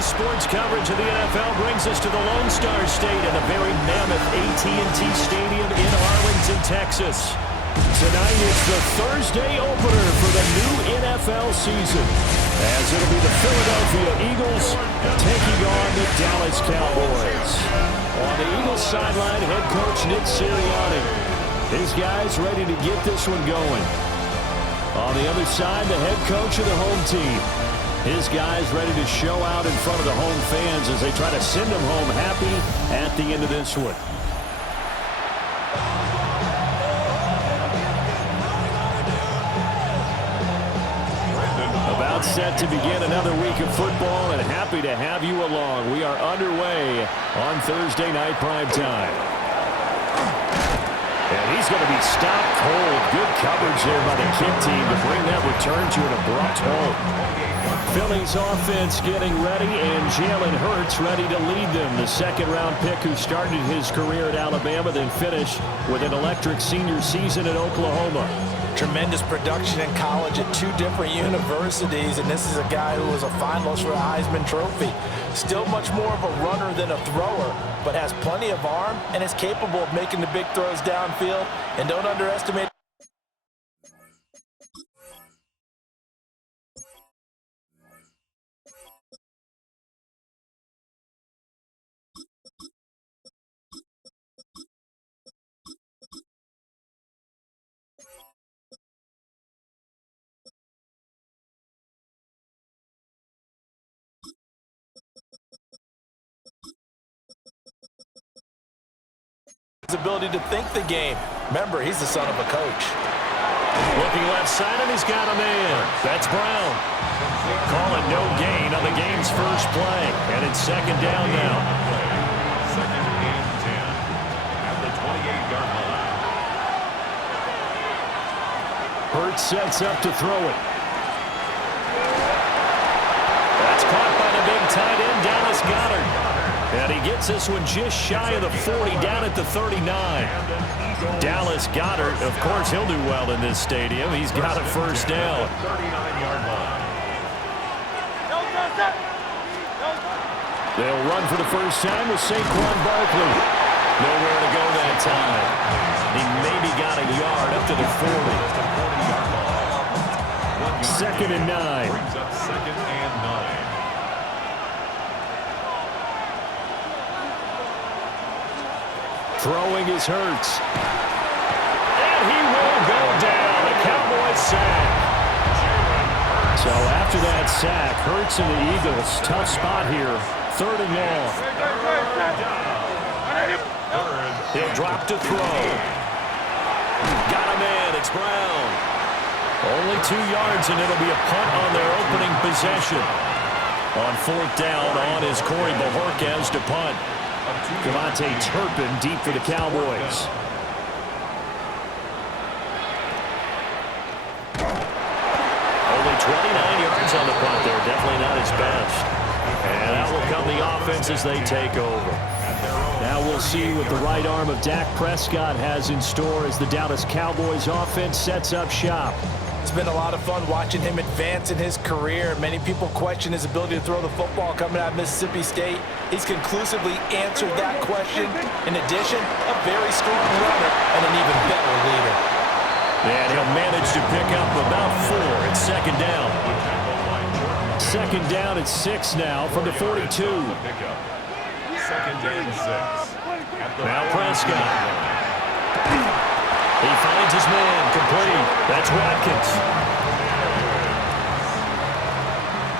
Today's sports coverage of the NFL brings us to the Lone Star State and the very mammoth AT&T Stadium in Arlington, Texas. Tonight is the Thursday opener for the new NFL season, as it'll be the Philadelphia Eagles taking on the Dallas Cowboys. On the Eagles sideline, head coach Nick Sirianni. His guys ready to get this one going. On the other side, the head coach of the home team. His guys ready to show out in front of the home fans as they try to send them home happy at the end of this one. About set to begin another week of football, and happy to have you along. We are underway on Thursday night primetime. And he's going to be stopped cold. Good coverage there by the kick team to bring that return to an abrupt halt. Philly's offense getting ready, and Jalen Hurts ready to lead them. The second-round pick who started his career at Alabama, then finished with an electric senior season at Oklahoma. Tremendous production in college at two different universities, and this is a guy who was a finalist for the Heisman Trophy. Still much more of a runner than a thrower, but has plenty of arm and is capable of making the big throws downfield. And don't underestimate his ability to think the game. Remember, he's the son of a coach. Looking left side, and he's got a man. That's Brown. Calling no gain on the game's first play. And it's second down now. Second and 10 at the 28-yard line. Hurts sets up to throw it. That's caught by the big tight end, Dallas Goedert. And he gets this one just shy of the 40, down at the 39. Dallas Goedert, of course, he'll do well in this stadium. He's got a first down. 39-yard line. They'll run for the first time with Saquon Barkley. Nowhere to go that time. He maybe got a yard up to the 40. Second and 9. Brings up second and 9. Throwing is Hurts. And he will go down. The Cowboys sack. So after that sack, Hurts and the Eagles, tough spot here. Third and long. He'll drop to throw. Got a man. It's Brown. Only 2 yards, and it'll be a punt on their opening possession. On fourth down, on is Corey Bojorquez to punt. Devontae Turpin deep for the Cowboys. Only 29 yards on the punt there. Definitely not his best. And that will come the offense as they take over. Now we'll see what the right arm of Dak Prescott has in store as the Dallas Cowboys offense sets up shop. It's been a lot of fun watching him advance in his career. Many people question his ability to throw the football coming out of Mississippi State. He's conclusively answered that question. In addition, a very strong runner and an even better leader. And he'll manage to pick up about 4. It's second down. Second down at 6 now from the 42. Second and 6. Now Prescott. He finds his man, complete. That's Watkins.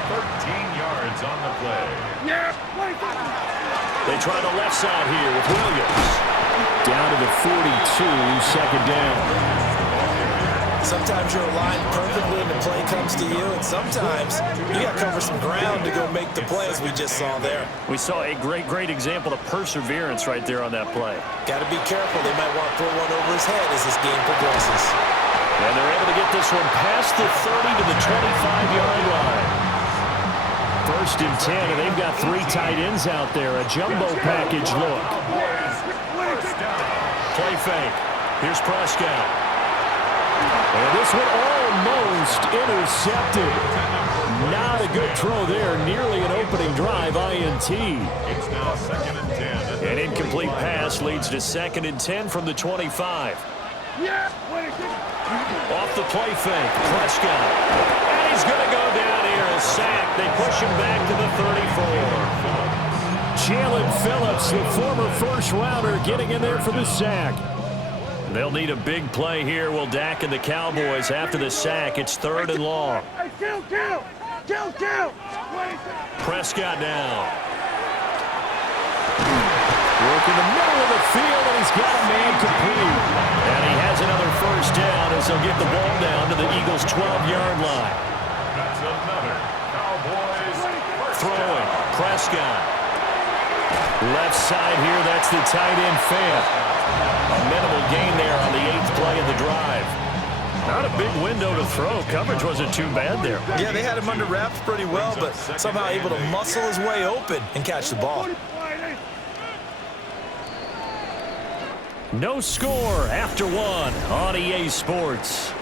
13 yards on the play. They try the left side here with Williams. Down to the 42, second down. Sometimes you're aligned perfectly and the play comes to you, and sometimes you got to cover some ground to go make the play, as we just saw there. We saw a great example of perseverance right there on that play. Got to be careful. They might want to throw one over his head as this game progresses. And they're able to get this one past the 30 to the 25-yard line. First and 10, and they've got 3 tight ends out there. A jumbo package look. Play fake. Here's Prescott. And this one almost intercepted. Not a good throw there. Nearly an opening drive INT. It's now 2nd and 10. An incomplete pass leads to 2nd and 10 from the 25. Off the play fake, Prescott. And he's going to go down here. A sack. They push him back to the 34. Jalen Phillips, the former first-rounder, getting in there for the sack. They'll need a big play here. Will Dak and the Cowboys after the sack. It's 3rd and long. Prescott now. Work in the middle of the field, and he's got a man complete. And he has another first down as they'll get the ball down to the Eagles' 12-yard line. That's another Cowboys Throwing, Prescott. Left side here, that's the tight end fan. A minimal gain there on the 8th play of the drive. Not a big window to throw. Coverage wasn't too bad there. Yeah, they had him under wraps pretty well, but somehow able to muscle his way open and catch the ball. No score after 1 on EA Sports.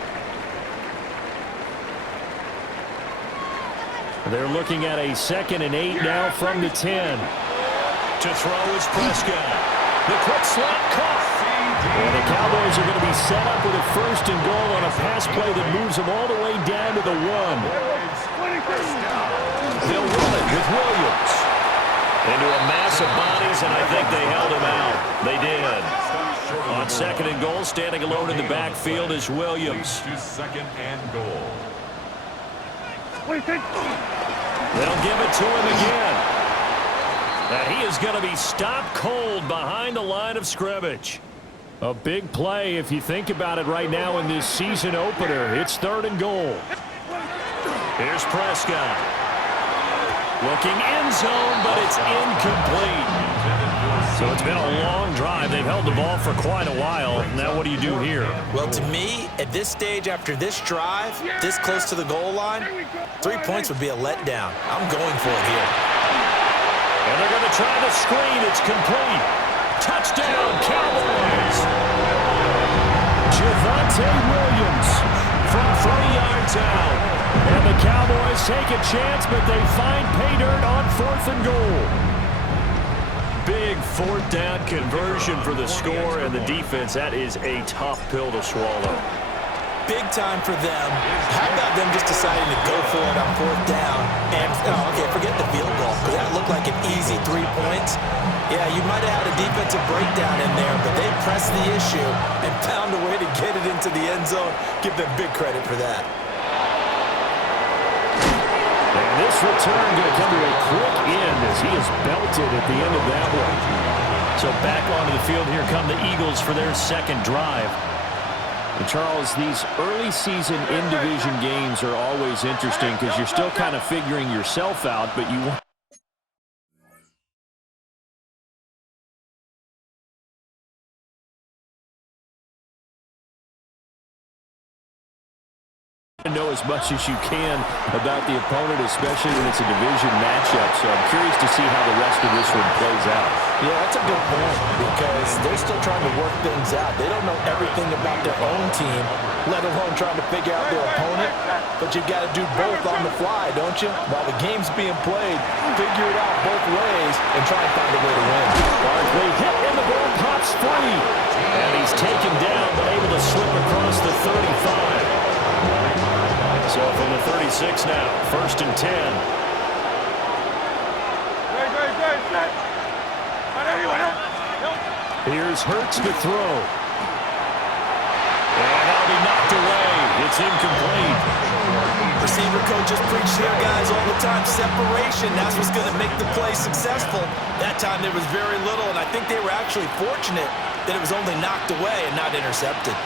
They're looking at a 2nd and 8 now from the 10. To throw is Prescott. The quick slot caught. And the Cowboys are going to be set up with a 1st and goal on a pass play that moves them all the way down to the 1. They'll run it with Williams. Into a mass of bodies, and I think they held him out. They did. On 2nd and goal, standing alone in the backfield is Williams. to 2nd and goal. They'll give it to him again. And he is going to be stopped cold behind the line of scrimmage. A big play if you think about it right now in this season opener. It's 3rd and goal. Here's Prescott. Looking end zone, but it's incomplete. So it's been a long drive. They've held the ball for quite a while. Now what do you do here? Well, to me, at this stage after this drive, this close to the goal line, 3 points would be a letdown. I'm going for it here. And they're going to try the screen. It's complete. Touchdown, Cowboys. Javonte Williams from 30 yards out. And the Cowboys take a chance, but they find pay dirt on 4th and goal. Big 4th down conversion for the score and the defense. That is a tough pill to swallow. Big time for them. How about them just deciding to go for it on 4th down? And, okay, forget the field goal, because that looked like an easy 3 points. Yeah, you might have had a defensive breakdown in there, but they pressed the issue and found a way to get it into the end zone. Give them big credit for that. And this return going to come to a quick end as he is belted at the end of that one. So back onto the field, here come the Eagles for their 2nd drive. And Charles, these early season in-division games are always interesting because you're still kind of figuring yourself out, but you want to know as much as you can about the opponent, especially when it's a division matchup. So I'm curious to see how the rest of this one plays out. Yeah, that's a good point because they're still trying to work things out. They don't know everything about their own team, let alone trying to figure out their opponent. But you've got to do both on the fly, don't you? While the game's being played, figure it out both ways and try and find a way to win. Barkley hit and the ball pops free. And he's taken down but able to slip across the 35. So from the 36 now, 1st and 10. Here's Hurts to throw. And that'll be knocked away. It's incomplete. Receiver coaches preach here, guys, all the time. Separation, that's what's going to make the play successful. That time there was very little, and I think they were actually fortunate that it was only knocked away and not intercepted.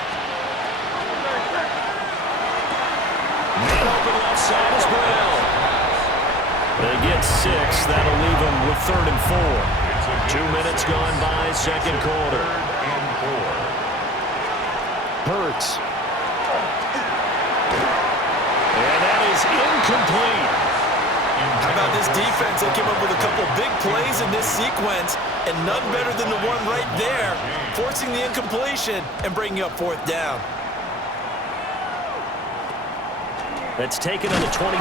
Man open left side as well. They get 6. That'll leave them with 3rd and 4. 2 minutes gone by, 2nd quarter. Hurts. And that is incomplete. How about this defense? They came up with a couple big plays in this sequence, and none better than the one right there, forcing the incompletion and bringing up 4th down. That's taken on the 25.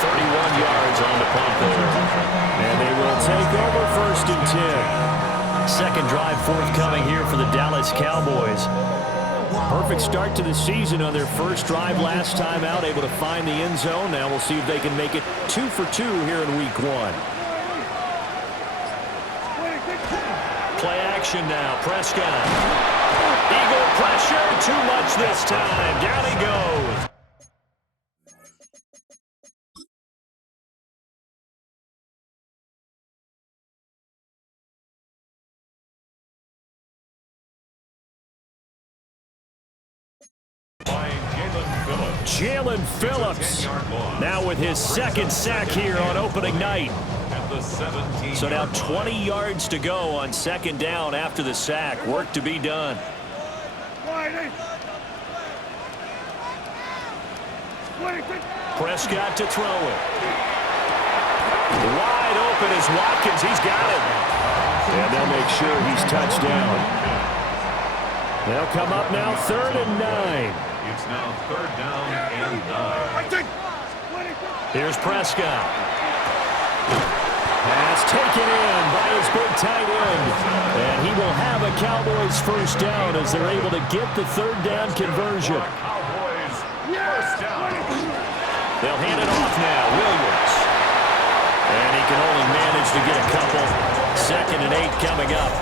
31 yards on the punt there. And they will take over 1st and 10. Second drive forthcoming here for the Dallas Cowboys. Perfect start to the season on their first drive last time out, able to find the end zone. Now we'll see if they can make it 2 for 2 here in week 1. Play action now, Prescott. Eagle pressure, too much this time. Down he goes. Jalen Phillips now with his second sack here on opening night. So now 20 yards to go on second down after the sack. Work to be done. Prescott to throw it. Wide open is Watkins. He's got it. And they'll make sure he's touched down. They'll come up now 3rd and 9. It's now 3rd down and 9. Here's Prescott. Pass taken in by his big tight end. And he will have a Cowboys first down as they're able to get the 3rd down conversion. Cowboys first down. They'll hand it off now. Williams. And he can only manage to get a couple. 2nd and 8 coming up.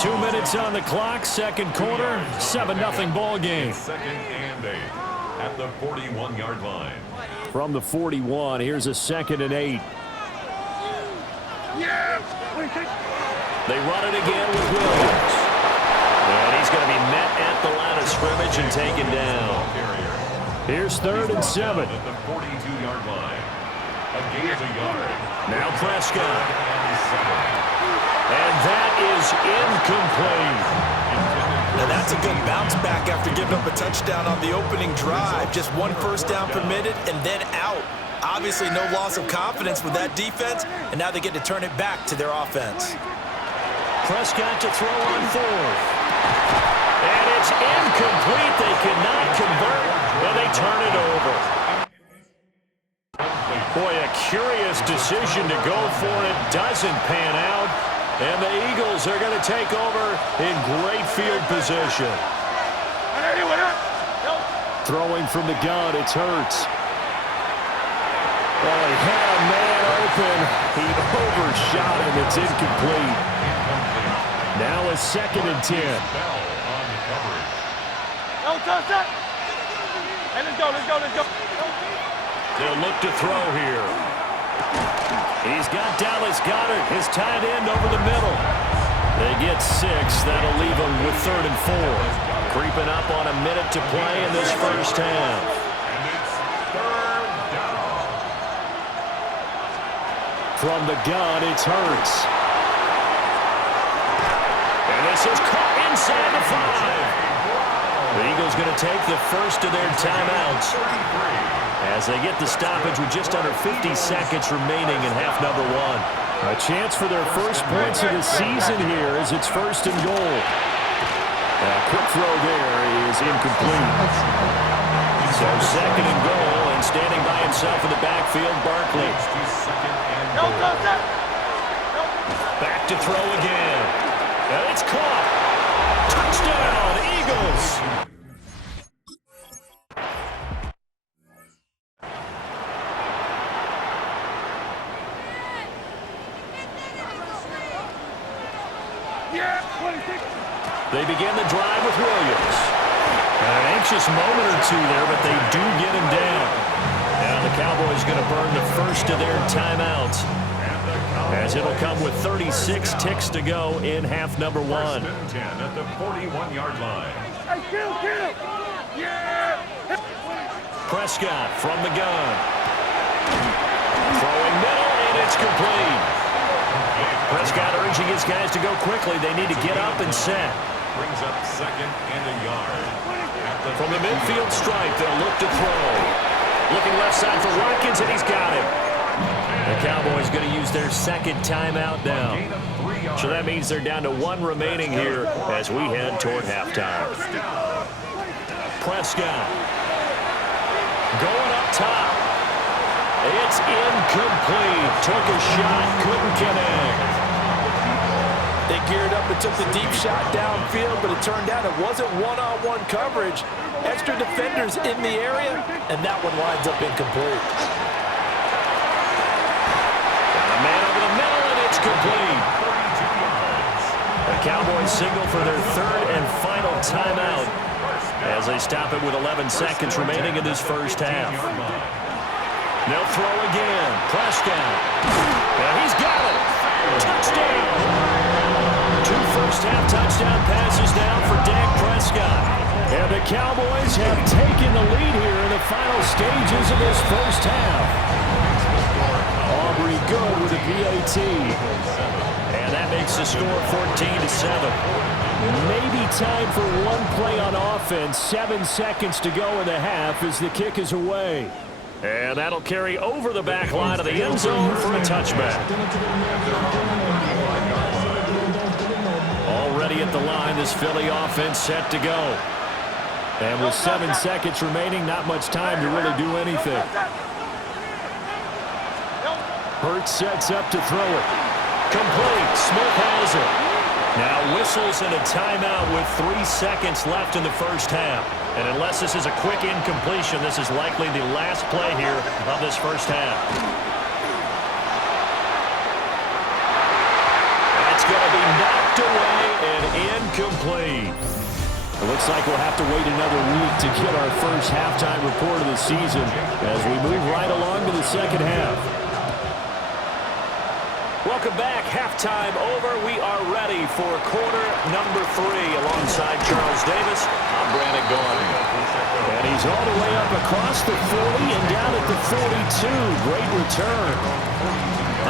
2 minutes on the clock, second quarter, 7-0 ball game. 2nd and 8 at the 41-yard line. From the 41, here's a 2nd and 8. They run it again with Williams. And he's going to be met at the line of scrimmage and taken down. Here's 3rd and 7. At the 42-yard line. A gain of a yard. Now Prescott. And that is incomplete. Now that's a good bounce back after giving up a touchdown on the opening drive. Just 1 first down permitted and then out. Obviously no loss of confidence with that defense, and now they get to turn it back to their offense. Prescott to throw on 4th. And it's incomplete. They cannot convert, and they turn it over. Boy, a curious decision to go for it. Doesn't pan out. And the Eagles are going to take over in great field position. Throwing from the gun, it's Hurts. Oh, he had a man open. He overshot him. It's incomplete. Now a 2nd and 10. Let's go. They'll look to throw here. He's got Dallas Goedert, his tight end, over the middle. They get 6. That'll leave them with 3rd and 4. Creeping up on a minute to play in this first half. And it's 3rd down. From the gun, it's Hurts. And this is caught inside the 5. The Eagles going to take the first of their timeouts as they get the stoppage with just under 50 seconds remaining in half number 1. A chance for their first points of the season here as it's 1st and goal. A quick throw there is incomplete. So 2nd and goal, and standing by himself in the backfield, Barkley. Back to throw again. And it's caught. Touchdown, Eagles. They begin the drive with Williams. An anxious moment or two there, but they do get him down. Now the Cowboys going to burn the first of their timeouts, as it'll come with 36 ticks to go in half number 1. 1st and 10 at the 41-yard line. Prescott from the gun. Throwing middle, and it's complete. Prescott urging his guys to go quickly. They need to get up and set. Brings up 2nd and a yard. From the midfield stripe, they'll look to throw. Looking left side for Watkins, and he's got him. The Cowboys going to use their 2nd timeout now. So that means they're down to 1 remaining here as we head toward halftime. Prescott. Going up top. It's incomplete. Took a shot, couldn't connect. They geared up and took the deep shot downfield, but it turned out it wasn't one-on-one coverage. Extra defenders in the area, and that one winds up incomplete. Got a man over the middle, and it's complete. The Cowboys signal for their third and final timeout as they stop it with 11 seconds remaining in this first half. They'll throw again. Prescott. And he's got it. Touchdown. 2 first-half touchdown passes now for Dak Prescott. And the Cowboys have taken the lead here in the final stages of this first half. Aubrey good with a PAT. And that makes the score 14-7. Maybe time for one play on offense. 7 seconds to go in the half as the kick is away. And that'll carry over the back line of the end zone for a touchback. Already at the line, this Philly offense set to go. And with 7 seconds remaining, not much time to really do anything. Hurts sets up to throw it. Complete. Smith has it. Now whistles in a timeout with 3 seconds left in the first half. And unless this is a quick incompletion, this is likely the last play here of this first half. That's going to be knocked away and incomplete. It looks like we'll have to wait another week to get our first halftime report of the season as we move right along to the second half. Welcome back. Halftime over. We are ready for quarter number 3 alongside Charles Davis. I'm Brandon Gordon. And he's all the way up across the 40 and down at the 42. Great return.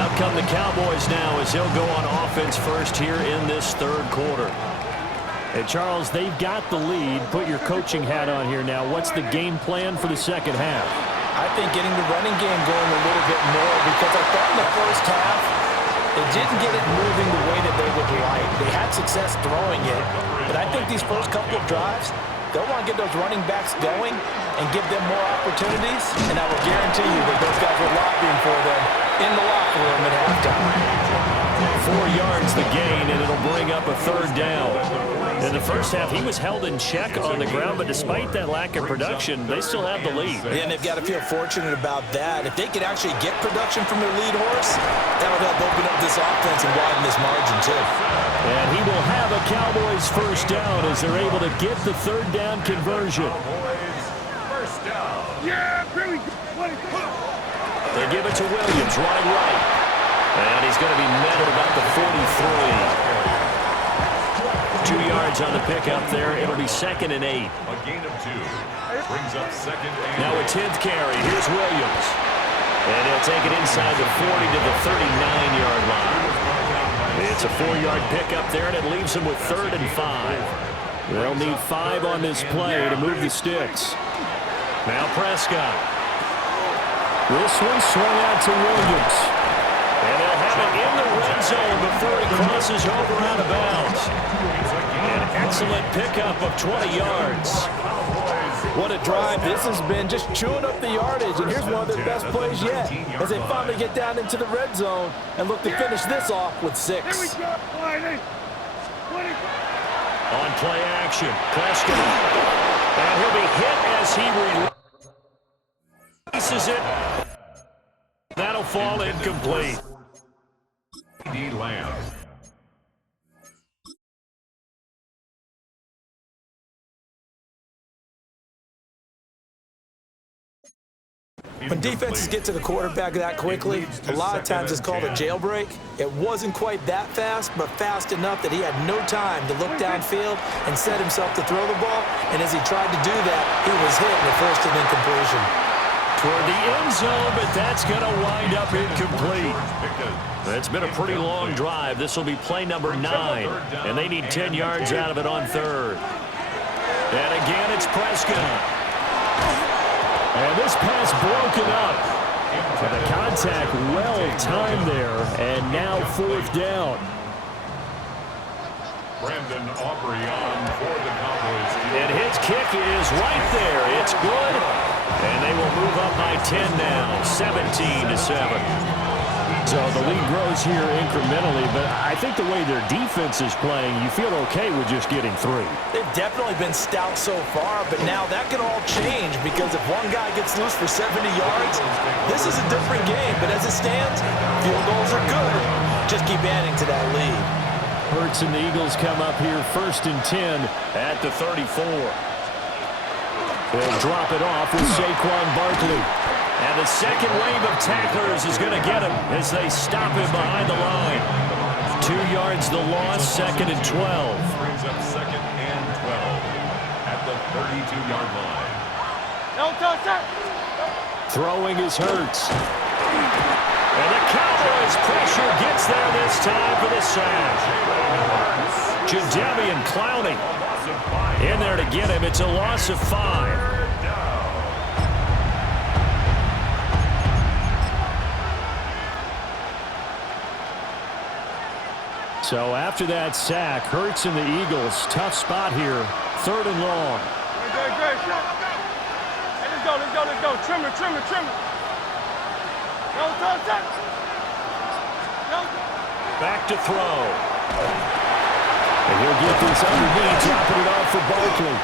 Out come the Cowboys now as he'll go on offense first here in this third quarter. Hey, Charles, they've got the lead. Put your coaching hat on here now. What's the game plan for the second half? I think getting the running game going a little bit more because I thought in the first half, they didn't get it moving the way that they would like. They had success throwing it, but I think these first couple of drives, they'll want to get those running backs going and give them more opportunities, and I will guarantee you that those guys are lobbying for them in the locker room at halftime. 4 yards the gain, and it'll bring up a third down. In the first half, he was held in check on the ground, but despite that lack of production, they still have the lead. And they've got to feel fortunate about that. If they could actually get production from their lead horse, that would help open up this offense and widen this margin, too. And he will have a Cowboys first down as they're able to get the third down conversion. First down. Yeah, very good. They give it to Williams, running right. And he's going to be met at about the 43. 2 yards on the pickup there. It'll be 2nd and 8. A gain of 2. Brings up 2nd and Now a 10th carry. Here's Williams. And he'll take it inside the 40 to the 39-yard line. It's a 4-yard pickup there, and it leaves them with 3rd and 5. They'll need 5 on this play to move the sticks. Now Prescott. This one swung out to Williams. And they'll have it in the red zone before he crosses over out of bounds. An excellent pickup of 20 yards. What a drive this has been, just chewing up the yardage, and here's one of their best plays yet as they finally get down into the red zone and look to finish this off with 6. On play action, Prescott. And he'll be hit as he releases it. That'll fall incomplete. D. Lamb. When defenses get to the quarterback that quickly, a lot of times it's called a jailbreak. It wasn't quite that fast, but fast enough that he had no time to look downfield and set himself to throw the ball. And as he tried to do that, he was hit in the first and incompletion. Toward the end zone, but that's going to wind up incomplete. It's been a pretty long drive. This will be play number 9, and they need 10 yards out of it on 3rd. And again, it's Prescott. And this pass broken up. So the contact well timed there, and now 4th down. Brandon Aubrey on for the Cowboys. And his kick is right there. It's good. And they will will move up by 10 now, 17-7. So the lead grows here incrementally, but I think the way their defense is playing, you feel okay with just getting 3. They've definitely been stout so far, but now that can all change because if one guy gets loose for 70 yards, this is a different game. But as it stands, field goals are good. Just keep adding to that lead. Hurts and the Eagles come up here 1st and 10 at the 34. They'll drop it off with Saquon Barkley. And the second wave of tacklers is going to get him as they stop him behind the line. 2 yards the loss, 2nd and 12. Brings up 2nd and 12 at the 32-yard line. No touch that. Throwing is Hurts. And the Cowboys pressure gets there this time for the sack. Jadeveon Clowney in there to get him. It's a loss of 5. So after that sack, Hurts and the Eagles, tough spot here, 3rd and long. Great. Hey, let's go. Trim it. No touch that. No. Back to throw. And he'll get this underneath, dropping it off for Barkley.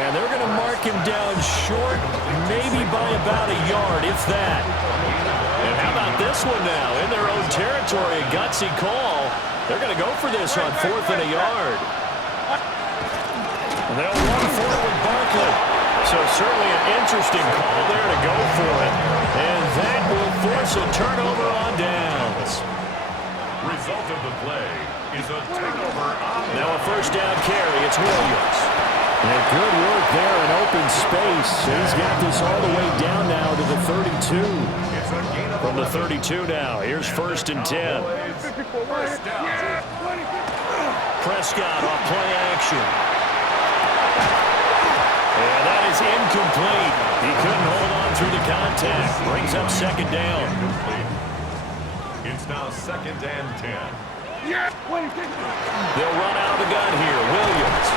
And they're going to mark him down short, maybe by about a yard, if that. And how about this one now? In their own territory, a gutsy call. They're going to go for this on 4th and a yard. And they'll run for it with Barkley. So certainly an interesting call there to go for it. And that will force a turnover on downs. Result of the play is a turnover on Now a 1st down carry. It's Williams. And good work there in open space. He's got this all the way down now to the 32. From the 32 now. Here's 1st and 10. Prescott off play action. And that is incomplete. He couldn't hold on through the contact. Brings up 2nd down. It's now 2nd and 10. They'll run out of the gun here. Williams.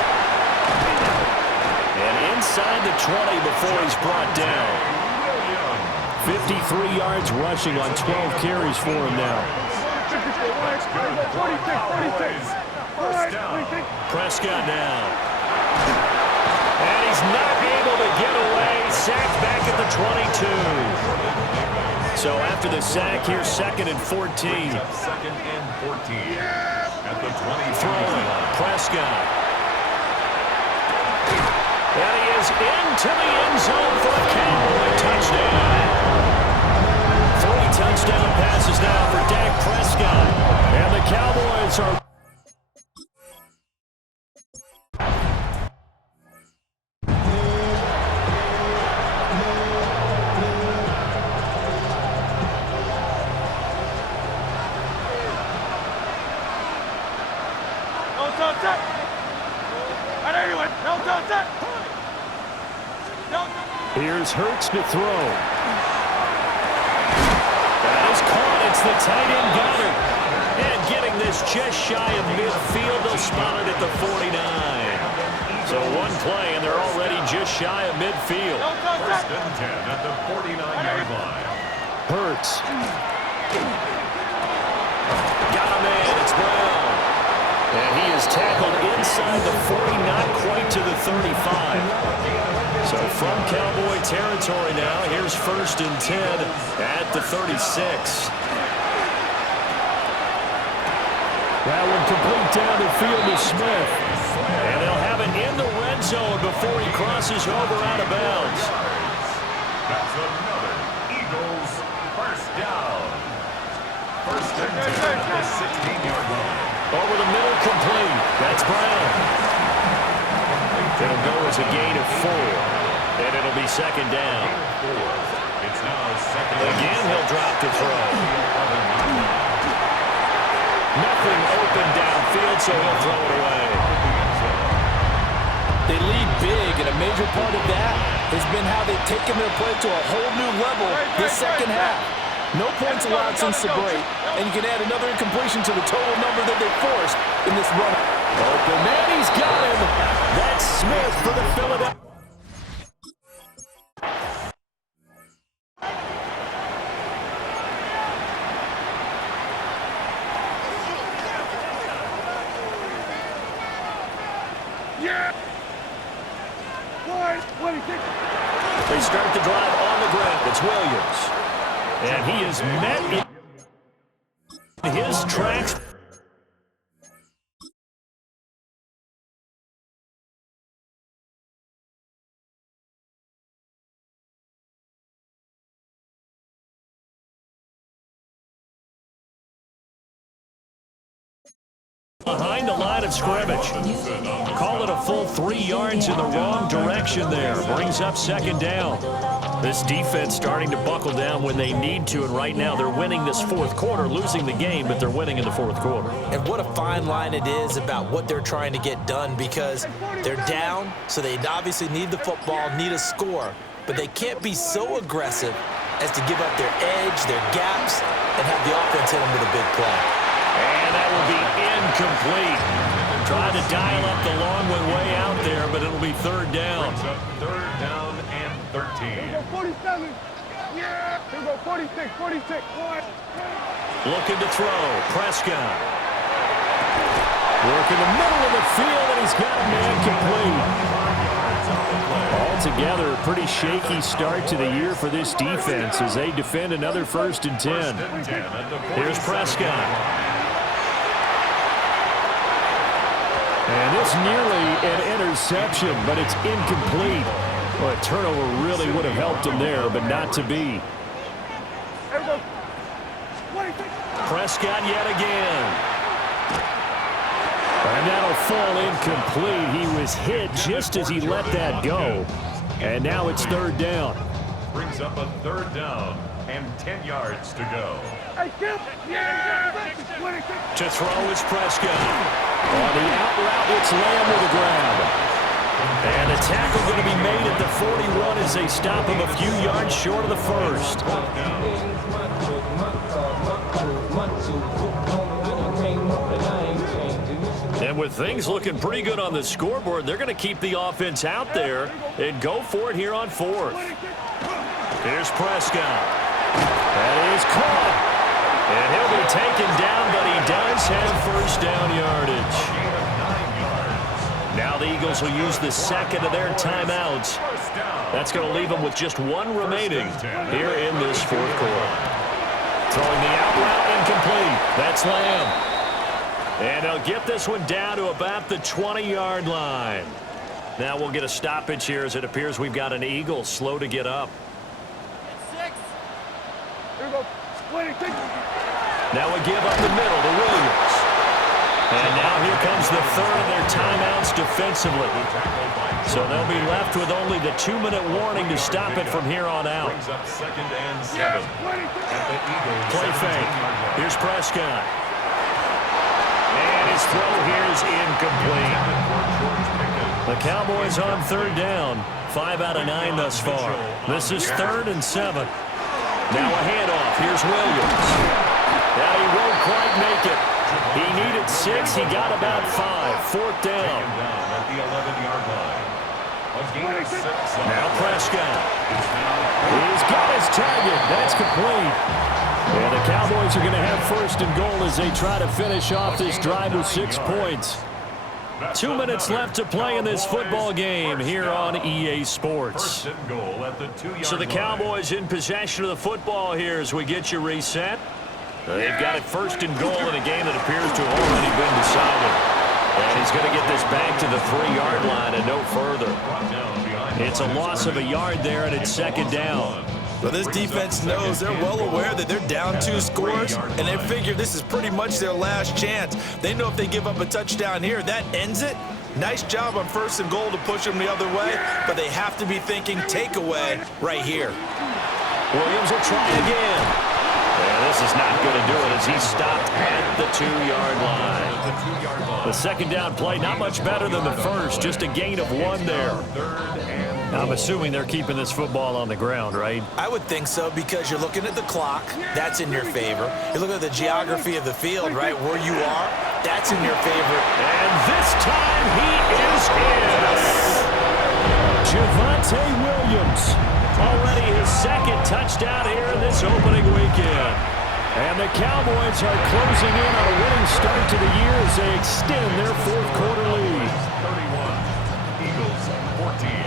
And inside the 20 before he's brought down. 53 yards rushing on 12 carries for him now. Prescott now. And he's not able to get away. Sacked back at the 22. So after the sack, here's 2nd and 14. 2nd and 14 at the 20. Throwing. Prescott. And he is into the end zone for a Cowboy touchdown. 3 touchdown passes now for Dak Prescott. And the Cowboys are... Here's Hurts to throw. That is caught. It's the tight end Goddard. And getting this just shy of midfield. They'll spot it at the 49. So one play, and they're already just shy of midfield. 1st and 10 at the 49-yard line. Hurts. Got a man. It's Brown. And he is tackled inside the 40, not quite to the 35. So from Cowboy territory now, here's 1st and 10 at the 36. That one complete down the field to Smith. And they'll have it in the red zone before he crosses over out of bounds. That's another Eagles 1st down. 1st and 10 at the 16-yard line. Over the middle, complete. That's Brown. It'll go as a gain of 4. And it'll be 2nd down. It's now 2nd. Again, he'll drop to throw. Nothing open downfield, so he'll throw it away. They lead big, and a major part of that has been how they've taken their play to a whole new level this 2nd half. No points allowed since the break, and you can add another incompletion to the total number that they forced in this run. Open man, he's got him. That's Smith for the Philadelphia. They start the drive on the ground. It's Williams. And he is met in his tracks. Behind the line of scrimmage. Call it a full 3 yards in the wrong direction there. Brings up second down. This defense starting to buckle down when they need to, and right now they're winning this fourth quarter, losing the game, but they're winning in the fourth quarter. And what a fine line it is about what they're trying to get done, because they're down, so they obviously need the football, need a score, but they can't be so aggressive as to give up their edge, their gaps, and have the offense hit them with a big play. And that will be incomplete. Trying to dial up the long one way out there, but it'll be third down. Third down and 13. Here we go, 47. Yeah. Here we go, 46, 46. Looking to throw. Prescott. Working the middle of the field, and he's got a man complete. Altogether, a pretty shaky start to the year for this defense as they defend another 1st and 10. Here's Prescott. And it's nearly an interception, but it's incomplete. Well, a turnover really would have helped him there, but not to be. Prescott yet again. And that'll fall incomplete. He was hit just as he let that go. And now it's third down. Brings up a third down and 10 yards to go. To throw is Prescott. On the out route, it's Lamb with a grab. And a tackle going to be made at the 41 as they stop him a few yards short of the first. And with things looking pretty good on the scoreboard, they're going to keep the offense out there and go for it here on 4th. Here's Prescott. That is caught. And he'll be taken down, but he does have first down yardage. Now the Eagles will use the second of their timeouts. That's going to leave them with just 1 remaining here in this fourth quarter. Throwing the out route incomplete. That's Lamb. And they'll get this one down to about the 20-yard line. Now we'll get a stoppage here as it appears we've got an Eagle slow to get up. Now we give up the middle to Williams. And now here comes the third of their timeouts defensively. So they'll be left with only the 2-minute warning to stop it from here on out. Brings up 2nd and 7. Play fake. Here's Prescott. And his throw here is incomplete. The Cowboys on third down. 5 out of 9 thus far. This is 3rd and 7. Now a handoff. Here's Williams. Now he won't quite make it. He needed 6. He got about 5. 4th down. At the 11-yard line. Now Prescott. He's got his target. That's complete. And the Cowboys are going to have 1st and goal as they try to finish off this drive with 6 points. 2 minutes left to play in this football game here on EA Sports. So the Cowboys in possession of the football here as we get you reset. They've got it 1st and goal in a game that appears to have already been decided. And he's going to get this back to the 3-yard line and no further. It's a loss of a yard there, and it's 2nd down. Well, this defense knows, they're well aware that they're down 2 scores, and they figure this is pretty much their last chance. They know if they give up a touchdown here, that ends it. Nice job on 1st and goal to push them the other way, but they have to be thinking takeaway right here. Williams will try again. And this is not going to do it as he stopped at the 2-yard line. The 2nd down play, not much better than the first, just a gain of 1 there. I'm assuming they're keeping this football on the ground, right? I would think so, because you're looking at the clock. That's in your favor. You're looking at the geography of the field, right, where you are. That's in your favor. And this time he is in. Javonte Williams, already his 2nd touchdown here in this opening weekend. And the Cowboys are closing in on a winning start to the year as they extend their 4th quarter lead. 31, Eagles 14.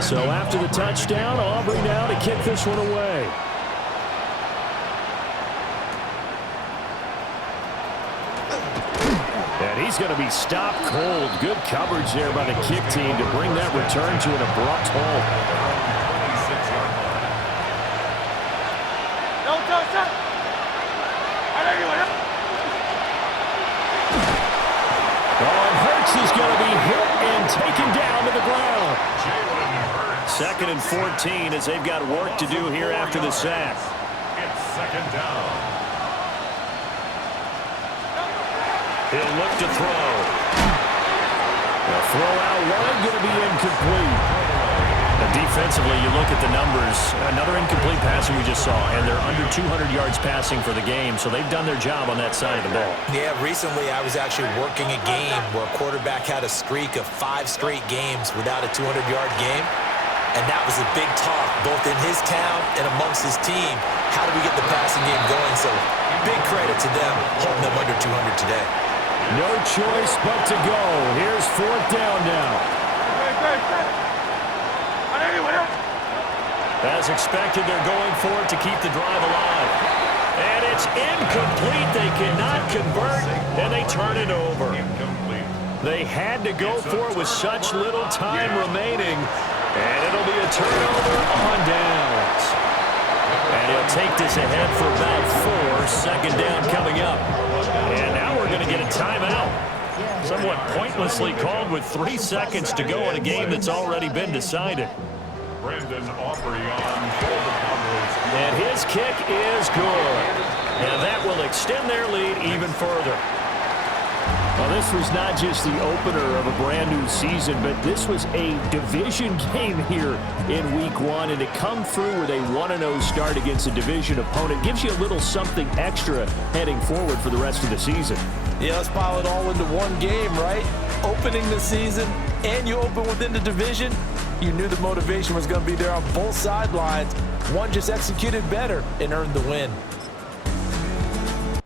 So after the touchdown, Aubrey now to kick this one away. And he's going to be stopped cold. Good coverage there by the kick team to bring that return to an abrupt halt. And Hurts is going to be hit and taken down to the ground. 2nd and 14 as they've got work to do here after the sack. It's 2nd down. He'll look to throw. The throw out one going to be incomplete. Defensively, you look at the numbers. Another incomplete pass we just saw, and they're under 200 yards passing for the game, so they've done their job on that side of the ball. Yeah, recently I was actually working a game where a quarterback had a streak of 5 straight games without a 200-yard game, and that was a big talk both in his town and amongst his team. How do we get the passing game going? So big credit to them holding them under 200 today. No choice but to go. Here's 4th down now. As expected, they're going for it to keep the drive alive. And it's incomplete. They cannot convert, and they turn it over. They had to go for it with such little time remaining, and it'll be a turnover on downs. And he'll take this ahead for about 4. 2nd down coming up. And now we're going to get a timeout. Somewhat pointlessly called with 3 seconds to go in a game that's already been decided. Brandon Aubrey on for the Cowboys. And his kick is good. And that will extend their lead even further. Well, this was not just the opener of a brand new season, but this was a division game here in Week 1. And to come through with a 1-0 start against a division opponent gives you a little something extra heading forward for the rest of the season. Yeah, let's pile it all into one game, right? Opening the season, and you open within the division. You knew the motivation was going to be there on both sidelines. One just executed better and earned the win.